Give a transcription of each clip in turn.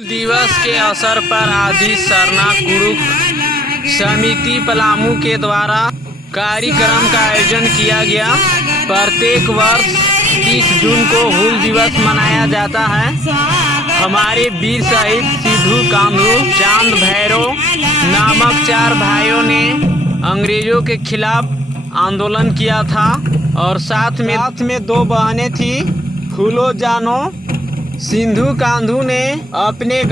दिवस के अवसर पर आदि सरना कुरुख समिति पलामू के द्वारा कार्यक्रम का आयोजन किया गया। प्रत्येक वर्ष 30 जून को हूल दिवस मनाया जाता है। हमारे वीर शहीद सिद्धू कान्हू चांद भैरव नामक 4 भाइयों ने अंग्रेजों के खिलाफ आंदोलन किया था और साथ में 2 बहनें थी। फूलो जानो सिद्धू कान्हू ने अपने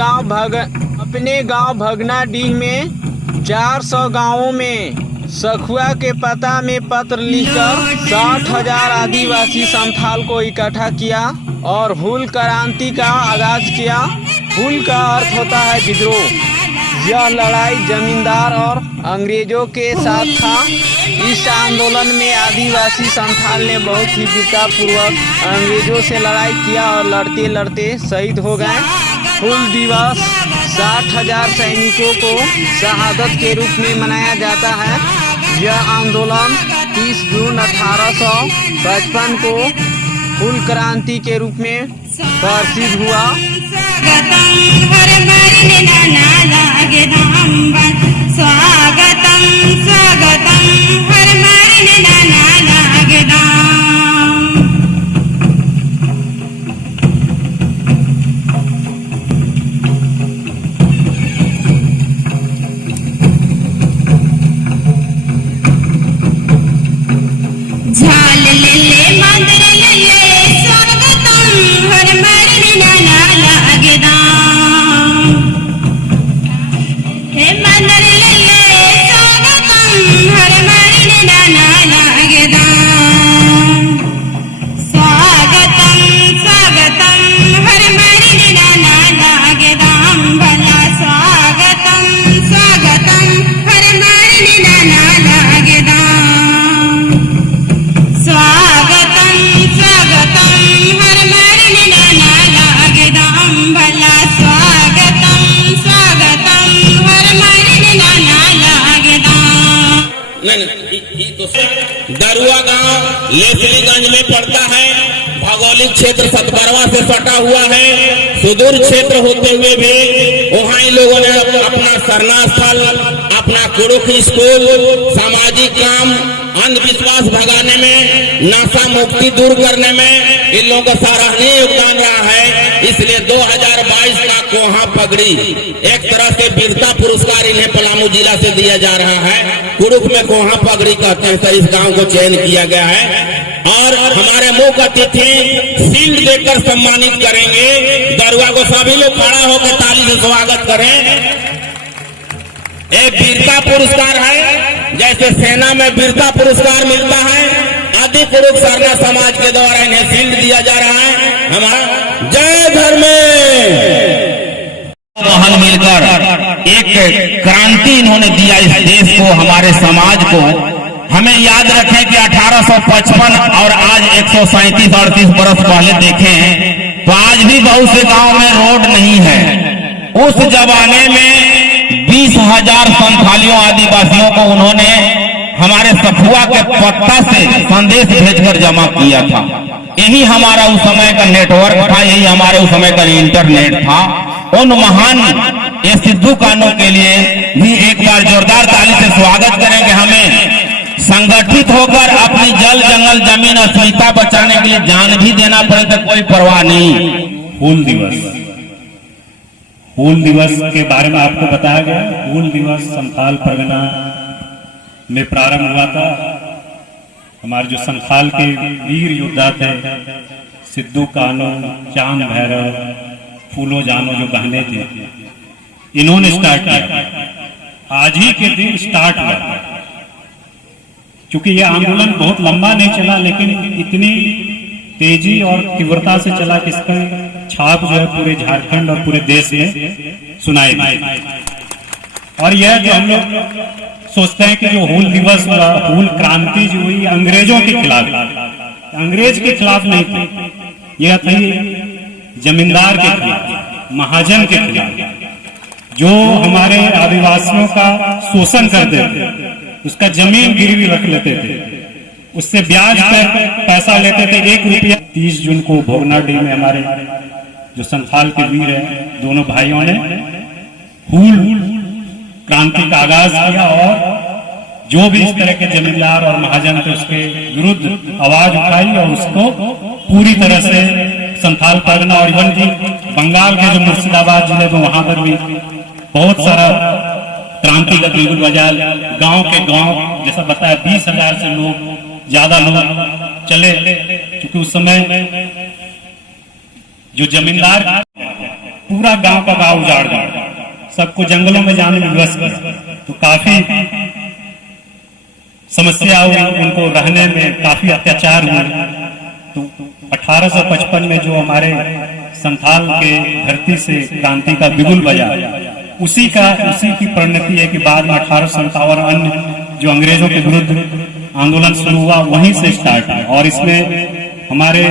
गांव भगनाडीह में 400 गांवों में सखुआ के पता में पत्र लिखकर 60,000 आदिवासी संथाल को इकट्ठा किया और हूल क्रांति का आगाज किया। हूल का अर्थ होता है विद्रोह। यह लड़ाई जमींदार और अंग्रेजों के साथ था। इस आंदोलन में आदिवासी संथाल ने बहुत ही वीरतापूर्वक अंग्रेजों से लड़ाई किया और लड़ते लड़ते शहीद हो गए। हूल दिवस 60,000 सैनिकों को शहादत के रूप में मनाया जाता है। यह आंदोलन 30 जून 1855 को हूल क्रांति के रूप में प्रसिद्ध हुआ। स्वागतम स्वागतम हर मारिने नाना लागेदाम। झाल ले मंदिर ले स्वागतम हर मारिने नाना लागेदाम। हे मंदिर दरुआ गांव लेसलीगंज में पड़ता है। भौगोलिक क्षेत्र सतबरवा से सटा हुआ है। सुदूर क्षेत्र होते हुए भी वहाँ इन लोगों ने अपना सरना स्थल, अपना कुरुख स्कूल, सामाजिक काम, अंधविश्वास भगाने में, नशा मुक्ति दूर करने में इन लोगों का सराहनीय योगदान रहा है। इसलिए 2022 का कोहा पगड़ी एक तरह से वीरता पुरस्कार इन्हें पलामू जिला से दिया जा रहा है। कुरुख में कोहा पगड़ी कहते हैं, तो इस गांव को चयन किया गया है और हमारे मुख्य अतिथि शील्ड देकर सम्मानित करेंगे। दरुआ को सभी लोग खड़ा होकर ताली से स्वागत करें। एक वीरता पुरस्कार है, जैसे सेना में वीरता पुरस्कार मिलता है, आदि कुरुख सरना समाज के द्वारा इन्हें शील्ड दिया जा रहा है। हमारा जय धर्म महल मिलकर एक क्रांति इन्होंने दिया इस देश को, हमारे समाज को। हमें याद रखें कि 1855 और आज 137-38 बरस पहले देखें तो आज भी बहुत से गांव में रोड नहीं है। उस जमाने में 20,000 संथालियों आदिवासियों को उन्होंने हमारे सखुआ के पत्ता से संदेश भेजकर जमा किया था। यही हमारा उस समय का नेटवर्क था, यही हमारे उस समय का इंटरनेट था। उन महान ये सिद्धू कान्हू के लिए भी एक बार जोरदार ताली से स्वागत करेंगे। हमें संगठित होकर अपनी जल जंगल जमीन अस्मिता बचाने के लिए जान भी देना पड़े तो कोई परवाह नहीं। हूल दिवस के बारे में आपको बताया गया। हूल दिवस संथाल परगना में प्रारंभ हुआ था। हमारे जो संथाल के वीर योद्धा थे, सिद्धू कान्हू, चांद भैरव, फूलो जानो जो बहने थे, इन्होंने स्टार्ट किया। आज ही के दिन स्टार्ट हुआ। चूंकि यह आंदोलन बहुत लंबा नहीं चला, लेकिन इतनी तेजी और तीव्रता से चला कि इसका छाप जो है पूरे झारखंड और पूरे देश में सुनाई दी। और यह जो हम लोग सोचते हैं कि जो हूल दिवस हुआ, हूल क्रांति जो हुई अंग्रेजों के खिलाफ, अंग्रेज के खिलाफ नहीं थी, यह थी जमींदार के खिलाफ, महाजन के खिलाफ, जो हमारे आदिवासियों का शोषण करते थे, उसका जमीन गिरवी रख लेते थे, उससे ब्याज पर पैसा लेते थे। 1 रुपया। 30 जून को भोगनाडीह में हमारे जो संथाल के वीर है, दोनों भाइयों ने हूल क्रांति का आगाज किया और जो भी इस तरह के जमींदार और महाजन थे उसके विरुद्ध आवाज उठाई और उसको पूरी तरह से संथाल परगना और इवन की बंगाल के जो मुर्शिदाबाद जिले में वहां पर भी बहुत सारा क्रांति का बिल्कुल बजा, गांव के गांव जैसा बताया 20,000 से लोग ज्यादा लोग चले, क्योंकि उस समय जो जमींदार पूरा गांव का गांव उजाड़ दिया, सबको जंगलों में जाने में विवश किया, तो काफी समस्या हुई, उनको रहने में काफी अत्याचार हुए। तो 1855 में जो हमारे संथाल के धरती से क्रांति का बिगुल बजा, उसी की परिणति है कि बाद में 1857 अन्य जो अंग्रेजों के विरुद्ध आंदोलन शुरू हुआ वहीं से स्टार्ट है। और इसमें हमारे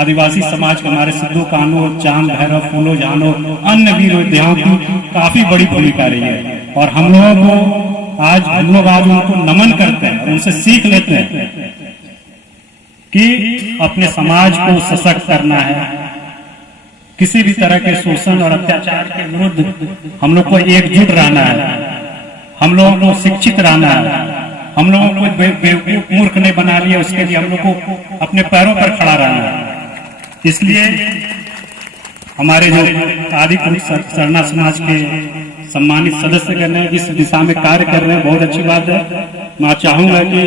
आदिवासी समाज के हमारे सिद्धू कान्हू, चांद भैरव, फूलो जानो, अन्य वीर योद्धाओं की काफी बड़ी भूमिका रही है। और हम लोग आज उनको नमन करते हैं और उनसे सीख लेते हैं कि अपने समाज को सशक्त करना है, किसी भी तरह के शोषण और अत्याचार के विरुद्ध हम लोग को एकजुट रहना है, हम लोगों को शिक्षित रहना है, हम लोगों को बेवकूफ मूर्ख नहीं बना लिया, उसके लिए हम लोग को अपने पैरों पर खड़ा रहना है। इसलिए हमारे जो आदिपुरुष सरना समाज के सम्मानित सदस्य इस दिशा में कार्य कर रहे हैं, बहुत अच्छी बात है। मैं चाहूंगा कि